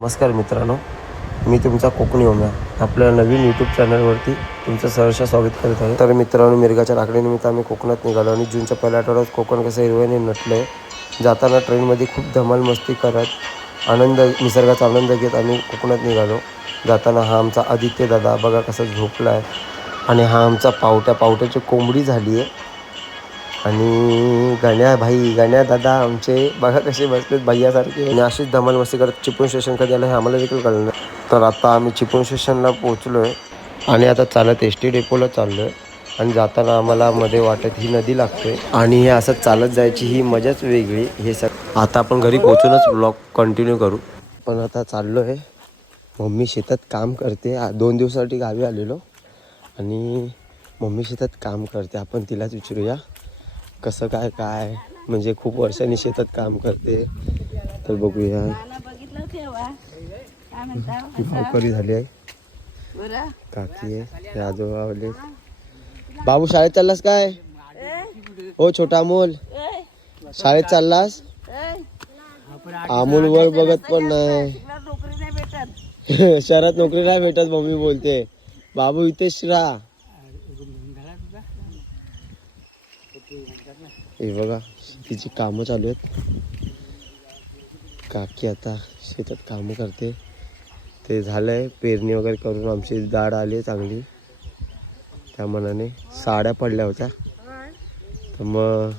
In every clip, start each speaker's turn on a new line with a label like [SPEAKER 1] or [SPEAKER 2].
[SPEAKER 1] नमस्कार मित्रांनो मी तुमचा कोकणी ओम्या. आपल्या नवीन यूट्यूब चॅनलवरती तुमचं सहर्ष स्वागत करत आहे. तर मित्रांनो मिरगाच्या राखडीनिमित्त आम्ही कोकणात निघालो आणि जूनच्या पहिल्या आठवड्यात कोकण कसं हिरव्याने नटलं आहे जाताना ट्रेनमध्ये खूप धमाल मस्ती करत आनंद निसर्गाचा आनंद घेत आम्ही कोकणात निघालो. जाताना हा आमचा आदित्य दादा बघा कसा झोपला आहे आणि हा आमचा पावट्या पावट्याची कोंबडी झाली आहे. आणि गण्या भाई गण्या दादा आमचे बघा कसे बसलेत भैयासारखे. आणि अशीच धमाल मस्ती करत चिपळूण स्टेशन कधी आलं हे आम्हाला देखील कळलं तर आता आम्ही चिपळूण स्टेशनला पोहोचलो आहे आणि आता चालत एस टी डेपोला चाललो आहे आणि जाताना आम्हाला मध्ये वाटत ही नदी लागते. आणि हे असं चालत जायची ही मजाच वेगळी. हे सग आता आपण घरी पोहोचूनच ब्लॉग कंटिन्यू करू. पण आता चाललो आहे मम्मी शेतात काम करते. दोन दिवसासाठी गावी आलेलो. आणि मम्मी शेतात काम करते. आपण तिलाच विचारूया. कसं काय काय? म्हणजे खूप वर्षांनी शेतात काम करते. तर बघूया. नोकरी झाली आहे. काकी आहे. आजोबा आले बाबू शाळेत चाललास काय? हो छोटा अमोल. शाळेत चाललास? अमोल वर बघत पण नाही. शहरात नोकरी नाही भेटत मम्मी बोलते. बाबू इथेच राहा. हे बघा तिची कामं चालू आहेत. काकी आता शेतात कामं करते. ते झालंय पेरणी वगैरे करून आमची डाळ आली चांगली. त्या मनाने साड्या पडल्या होत्या. तर मग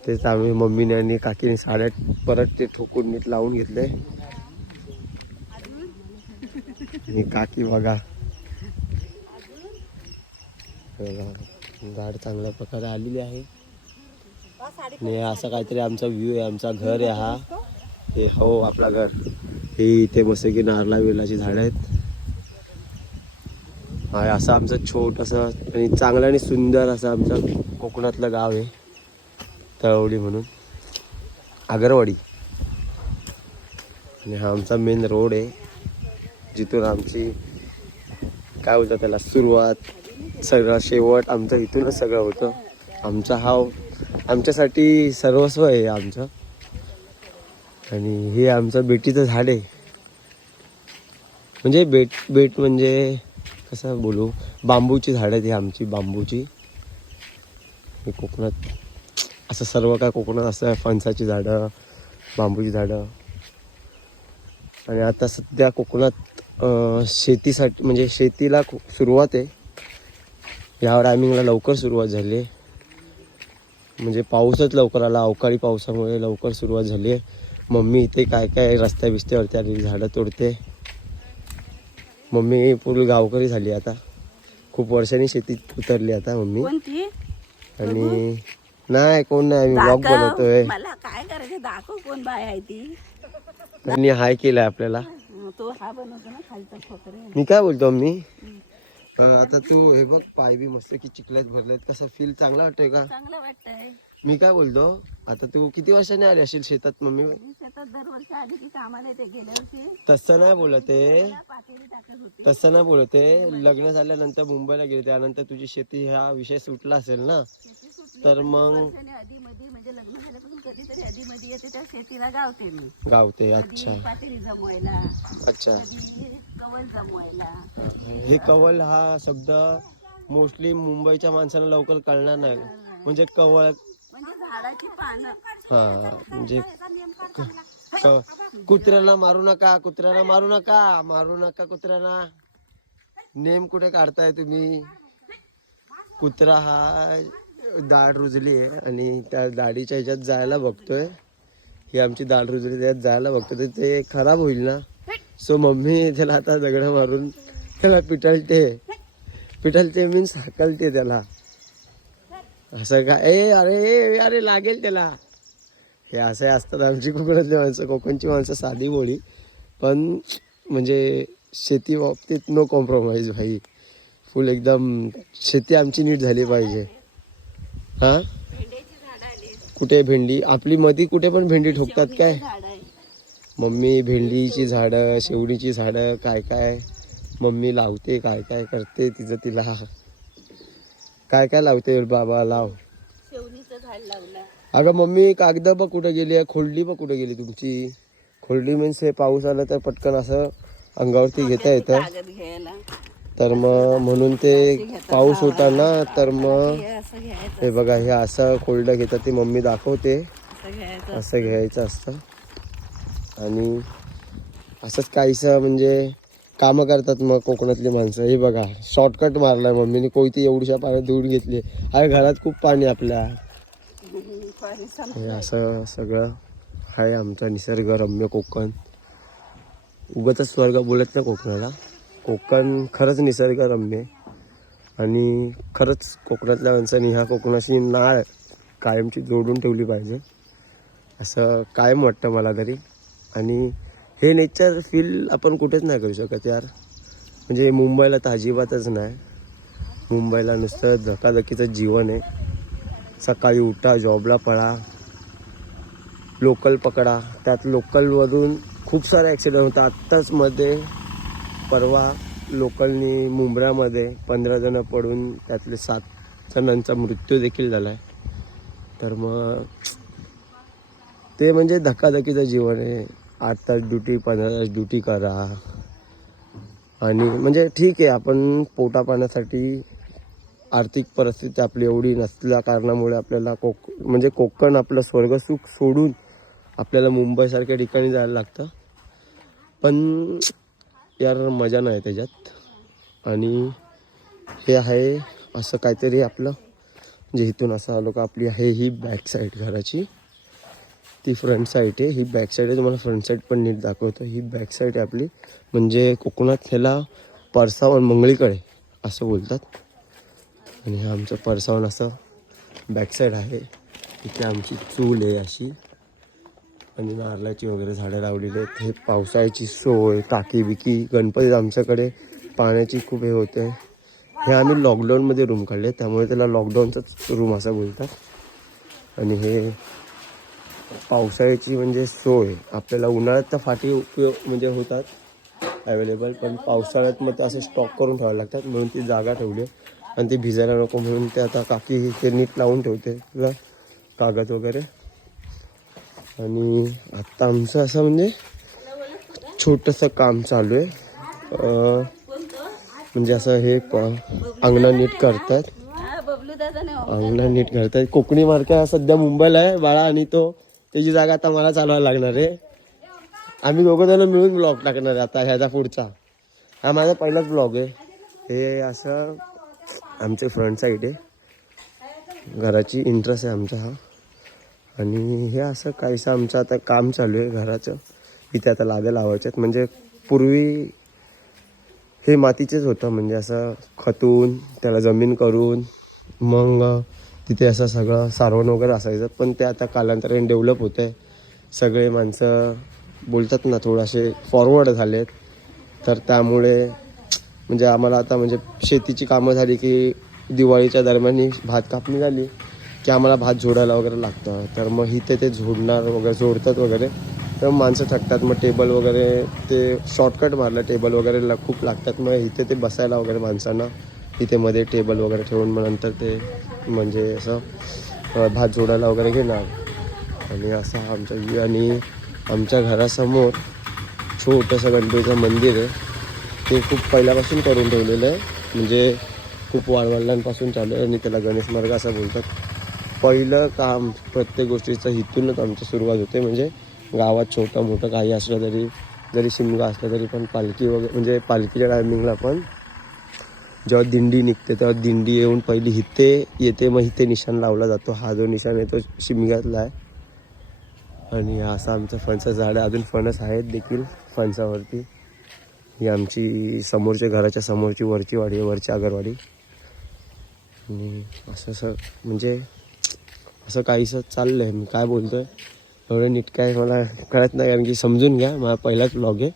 [SPEAKER 1] तेच आम्ही मम्मीने आणि काकीने साड्या परत ते ठोकून नीट लावून घेतले. आणि काकी बघा, झाड चांगल्या प्रकारे आलेली आहे. आणि असा काहीतरी आमचा व्ह्यू आहे आमचा घर आहे हा. हे हो आपला घर. हे इथे मस्त की नारळा वेलाची झाड आहेत. हा असं आमचं छोटंसं आणि चांगलं आणि सुंदर असं आमचं कोकणातलं गाव आहे. तळवडी म्हणून. आगरवाडी. आणि हा आमचा मेन रोड आहे. जिथून आमची काय बोलतात त्याला सुरुवात. सगळं शेवट आमचं इथूनच सगळं होतं. आमचा हा आमच्यासाठी सर्वस्व आहे आमचं. आणि हे आमचं बेटीचं झाड आहे. म्हणजे बेट बेट म्हणजे कसं बोलू? बांबूची झाडं आहेत ही आमची बांबूची. हे कोकणात असं सर्व काय कोकणात असं आहे फणसाची झाडं बांबूची झाडं. आणि आता सध्या कोकणात शेतीसाठी म्हणजे शेतीला सुरुवात आहे. ह्या टायमिंगला लवकर सुरुवात झाली. आहे म्हणजे पाऊसच लवकर आला अवकाळी पावसामुळे लवकर सुरुवात झाली. आहे मम्मी इथे काय काय रस्त्या बिस्त्यावरती आली झाडं तोडते. मम्मी पूर्ण गावकरी झाली आता. खूप वर्षांनी शेतीत उतरली आता मम्मी. आणि नाही कोण नाही आम्ही ब्लॉग बनवतोय.
[SPEAKER 2] मला काय करायचं? दाखव कोण बाय आहे ती.
[SPEAKER 1] त्यांनी हाय केलंय आपल्याला.
[SPEAKER 2] मग तो हा बनवतो ना खालचा खोकरे
[SPEAKER 1] मी काय बोलतो मी अं, आता तू हे बघ पाय बी मस्त की चिखल्यात भरलेत कसं फील चांगला वाटतोय का?
[SPEAKER 2] चांगलं वाटतंय.
[SPEAKER 1] मी काय बोलतो? आता तू किती वर्षांनी आली असेल शेतात मम्मी?
[SPEAKER 2] मी शेतात दरवर्षी आली की कामाला येते गेल्या वर्षी.
[SPEAKER 1] तसं नाही बोलत आहे.
[SPEAKER 2] मला पातेली टाकत होती.
[SPEAKER 1] तसं नाही बोलत आहे. लग्न झाल्यानंतर मुंबईला गेले त्यानंतर तुझी शेती हा विषय सुटला असेल ना?
[SPEAKER 2] शेती सुटली.
[SPEAKER 1] तर मग?
[SPEAKER 2] वर्षाने आधी मध्ये म्हणजे लग्न झाल्यापासून कधीतरी आधी मध्ये येते त्या शेतीला गावते मी.
[SPEAKER 1] गावते अच्छा.
[SPEAKER 2] कधी पातेली जमवायला
[SPEAKER 1] अच्छा.
[SPEAKER 2] कधी कवल जमवायला.
[SPEAKER 1] हे कवल हा शब्द मोस्टली मुंबईच्या माणसाला लवकर कळणार नाही. म्हणजे कवळ
[SPEAKER 2] म्हणजे झाडाची पानं.
[SPEAKER 1] हा म्हणजे क- कुत्र्याला मारू नका कुत्र्याला मारू नका मारू नका कुत्र्याला. नेम कुठे काढताय तुम्ही? कुत्रा हा दाढ रुजली आहे आणि त्या दाढीच्या ह्याच्यात जायला बघतोय. ही आमची दाढ रुजली त्यात जायला बघतोय. तर ते खराब होईल ना? सो मम्मी त्याला आता दगड मारून त्याला पिटाळते पिटाळते मीन्स हाकलते त्याला. असं काय ए अरे ए, अरे लागेल त्याला. हे असं असतात आमची कोकणातली माणसं. कोकणची माणसं साधी बोळी पण म्हणजे शेती बाबतीत नो कॉम्प्रोमाइज भाई. फुल एकदम शेती आमची नीट झाली पाहिजे. हा? कुठे भेंडी? आपली मधी कुठे पण भेंडी ठोकतात काय? मम्मी भेंडीची झाडं शेवडीची झाडं काय काय? मम्मी लावते काय काय करते तिचं तिला? काय काय लावते बाबा? लाव.
[SPEAKER 2] शेवणीचं झाड लावलं.
[SPEAKER 1] अगं मम्मी कागद बघ कुठे गेली आहे? खोलली बघ कुठे गेली तुमची? खोलडी मीन्स हे पाऊस आला तर पटकन असं अंगावरती घेता येतं. तर मग म्हणून ते पाऊस होता ना तर मग
[SPEAKER 2] हे
[SPEAKER 1] बघा हे असं कोल्ड घेतात ती मम्मी दाखवते.
[SPEAKER 2] असं घ्यायचं
[SPEAKER 1] असतं. आणि असंच काहीसं म्हणजे कामं करतात मग कोकणातली माणसं. हे बघा शॉर्टकट मारलाय मम्मीने. कोयती एवढ्या पाण्यात धुवून घेतली. अरे घरात खूप पाणी आपल्या. हे असं सगळं आहे आमचा निसर्गरम्य कोकण. उगतच स्वर्ग बोलत ना कोकणाला. कोकण खरंच निसर्गरम्य. आणि खरंच कोकणातल्या माणसांनी ह्या कोकणाशी नाळ कायमची जोडून ठेवली पाहिजे. असं कायम वाटतं मला तरी. आणि हे नेचर फील आपण कुठेच नाही करू शकत यार. म्हणजे मुंबईला तर अजिबातच नाही. मुंबईला नुसतं धकाधकीचं जीवन आहे. सकाळी उठा जॉबला पळा लोकल पकडा. त्यात लोकलवरून खूप सारे ॲक्सिडेंट होतात. आत्ताच मध्ये परवा लोकलनी मुंब्रामध्ये पंधरा जणं पडून त्यातले सात जणांचा मृत्यू देखील झाला आहे तर मग ते म्हणजे धकाधकीचं जीवन आहे. आठ तास ड्युटी पंधरा तास ड्युटी करा. आणि म्हणजे ठीक आहे आपण पोटा पाण्यासाठी आर्थिक परिस्थिती आपली एवढी नसल्या कारणामुळे आपल्याला कोक म्हणजे कोकण आपलं स्वर्गसुख सोडून आपल्याला मुंबईसारख्या ठिकाणी जायला लागतं. पण यार मजा नाही त्याच्यात. आणि हे आहे असं काहीतरी आपलं म्हणजे इथून असं आलो का आपली आहे ही बॅक साईड घराची. ती फ्रंट साईड आहे. ही बॅक साईड आहे. तुम्हाला फ्रंट साईड पण नीट दाखवतो. ही बॅक साईड आहे आपली. म्हणजे कोकणात ह्याला परसावण मंगळीकडे असं बोलतात. आणि हे आमचं परसावण असं बॅक साईड आहे. इथे आमची चूल आहे अशी. आणि नारळाची वगैरे झाडं लावलेली आहेत. हे पावसाळ्याची सोय टाकी बिकी गणपतीत आमच्याकडे पाण्याची खूप हे होते. हे आम्ही लॉकडाऊनमध्ये रूम काढले. त्यामुळे त्याला लॉकडाऊनचाच रूम असा बोलतात. आणि हे पावसाळ्याची म्हणजे सोय. आपल्याला उन्हाळ्यात तर फाटी उपयोग म्हणजे होतात अवेलेबल पण पावसाळ्यात मग ते असं स्टॉक करून ठेवायला लागतात म्हणून ती जागा ठेवली आहे. आणि ती भिजायला नको म्हणून ते आता काकी ते नीट लावून ठेवते तुला कागद वगैरे. आणि आत्ता आमचं असं म्हणजे छोटंसं काम चालू आहे. म्हणजे असं हे अंगणं नीट करतात.
[SPEAKER 2] हा
[SPEAKER 1] अंगणा नीट करतात. कोकणी मार्का सध्या मुंबईला आहे बाळा आणि तो त्याची जागा आता मला चालवायला लागणार आहे. आम्ही दोघं जण मिळून ब्लॉग टाकणार आहे आता ह्याचा पुढचा. हा माझा पहिलाच ब्लॉग आहे. हे असं आमचे फ्रंट साईड आहे. घराची इंटरेस्ट आहे आमचा हा. आणि हे असं काहीसं आमचं आता काम चालू आहे घराचं. इथे आता लाद्या लावायच्या आहेत. म्हणजे पूर्वी हे मातीचेच होतं. म्हणजे असं खतून त्याला जमीन करून मग तिथे असं सगळं सारवण वगैरे असायचं. पण ते आता कालांतराने डेव्हलप होत आहे सगळे माणसं बोलतात ना थोडासे फॉरवर्ड झालेत. तर त्यामुळे म्हणजे आम्हाला आता म्हणजे शेतीची कामं झाली की दिवाळीच्या दरम्यान भात कापणी झाली की आम्हाला भात झोडायला वगैरे लागतं. तर मग इथे ते झोडणार वगैरे जोडतात वगैरे. तर माणसं थकतात मग टेबल वगैरे ते शॉर्टकट मारलं टेबल वगैरेला खूप लागतात. मग इथे ते बसायला वगैरे माणसांना इथे मध्ये टेबल वगैरे ठेवून मग नंतर ते म्हणजे असं भात जोडायला वगैरे घेणार. आणि असं आमच्या आणि आमच्या घरासमोर छोटंसं गणपतीचं मंदिर आहे. ते खूप पहिल्यापासून करून ठेवलेलं आहे. म्हणजे खूप वाळवडिलांपासून चालू आहे. आणि त्याला गणेश मार्ग असं बोलतात. पहिलं काम प्रत्येक गोष्टीचं इथूनच आमची सुरुवात होते. म्हणजे गावात छोटं मोठं काही असलं तरी जरी शिमगा असला तरी पण पालखी वगैरे म्हणजे पालखीच्या टायमिंगला पण जेव्हा दिंडी निघते तेव्हा दिंडी येऊन पहिली हिते येते मग इथे निशाण लावला जातो. हा जो निशाण आहे तो शिमग्यातला आहे. आणि असं आमचं फणसाचं झाड आहे. अजून फणस आहेत देखील फणसावरती. ही आमची समोरच्या घराच्या समोरची वरची वाडी आहे वरची आगरवाडी. आणि असं असं म्हणजे असं काहीसं चाललं आहे मी काय बोलतो आहे एवढं नीट काय मला कळत नाही कारण की समजून घ्या. माझा पहिलाच ब्लॉग आहे.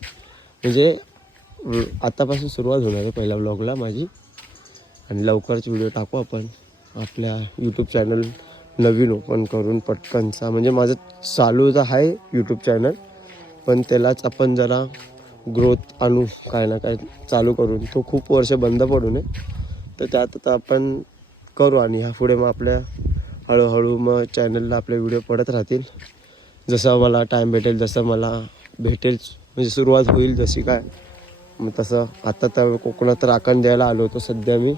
[SPEAKER 1] म्हणजे आतापासून सुरुवात होणार आहे पहिल्या ब्लॉगला माझी. आणि लवकरच व्हिडिओ टाकू आपण. आपल्या यूट्यूब चॅनल नवीन ओपन करून पटकनचा. म्हणजे माझं चालू तर आहे यूट्यूब चॅनल पण त्यालाच आपण जरा ग्रोथ आणू काय ना काय चालू करून. तो खूप वर्ष बंद पडू नये तर त्यात आता आपण करू आणि ह्या पुढे मग आपल्या हळूहळू मग चॅनलला आपले व्हिडिओ पडत राहतील. जसं मला टाईम भेटेल जसं मला भेटेल म्हणजे सुरुवात होईल जशी काय. मग तसं आता तर कोकणात राखण द्यायला आलो होतो. सध्या मी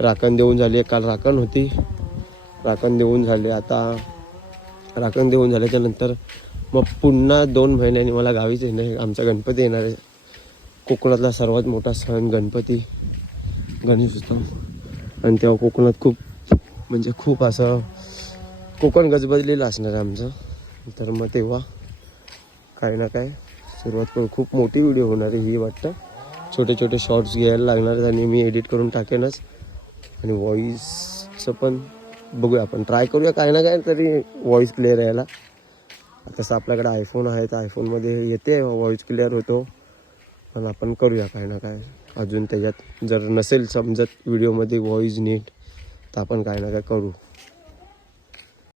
[SPEAKER 1] राखण देऊन झाली आहे. काल राखण होती. राखण देऊन झाले. आता राखण देऊन झाल्याच्यानंतर मग पुन्हा दोन महिन्यांनी मला गावीच येणार आहे. आमचा गणपती येणार आहे. कोकणातला सर्वात मोठा सण गणपती गणेश उत्सव. आणि तेव्हा कोकणात खूप म्हणजे खूप असं कोकण गजबजलेलं असणार आहे आमचं. तर मग तेव्हा काय ना काय सुरुवात करू. खूप मोठी व्हिडिओ होणार आहे ही वाटतं. छोटे छोटे शॉर्ट्स घ्यायला लागणार आहेत आणि मी एडिट करून टाकेनच. आणि व्हॉईसचं पण बघूया आपण. ट्राय करूया काही ना काय तरी व्हॉईस क्लिअर यायला. तसं आपल्याकडे आयफोन आहे तर आयफोनमध्ये येते व्हॉईस क्लिअर होतो. पण आपण करूया काही ना काय अजून त्याच्यात जर नसेल समजत व्हिडिओमध्ये व्हॉईस नीट तर आपण काही ना काय करू.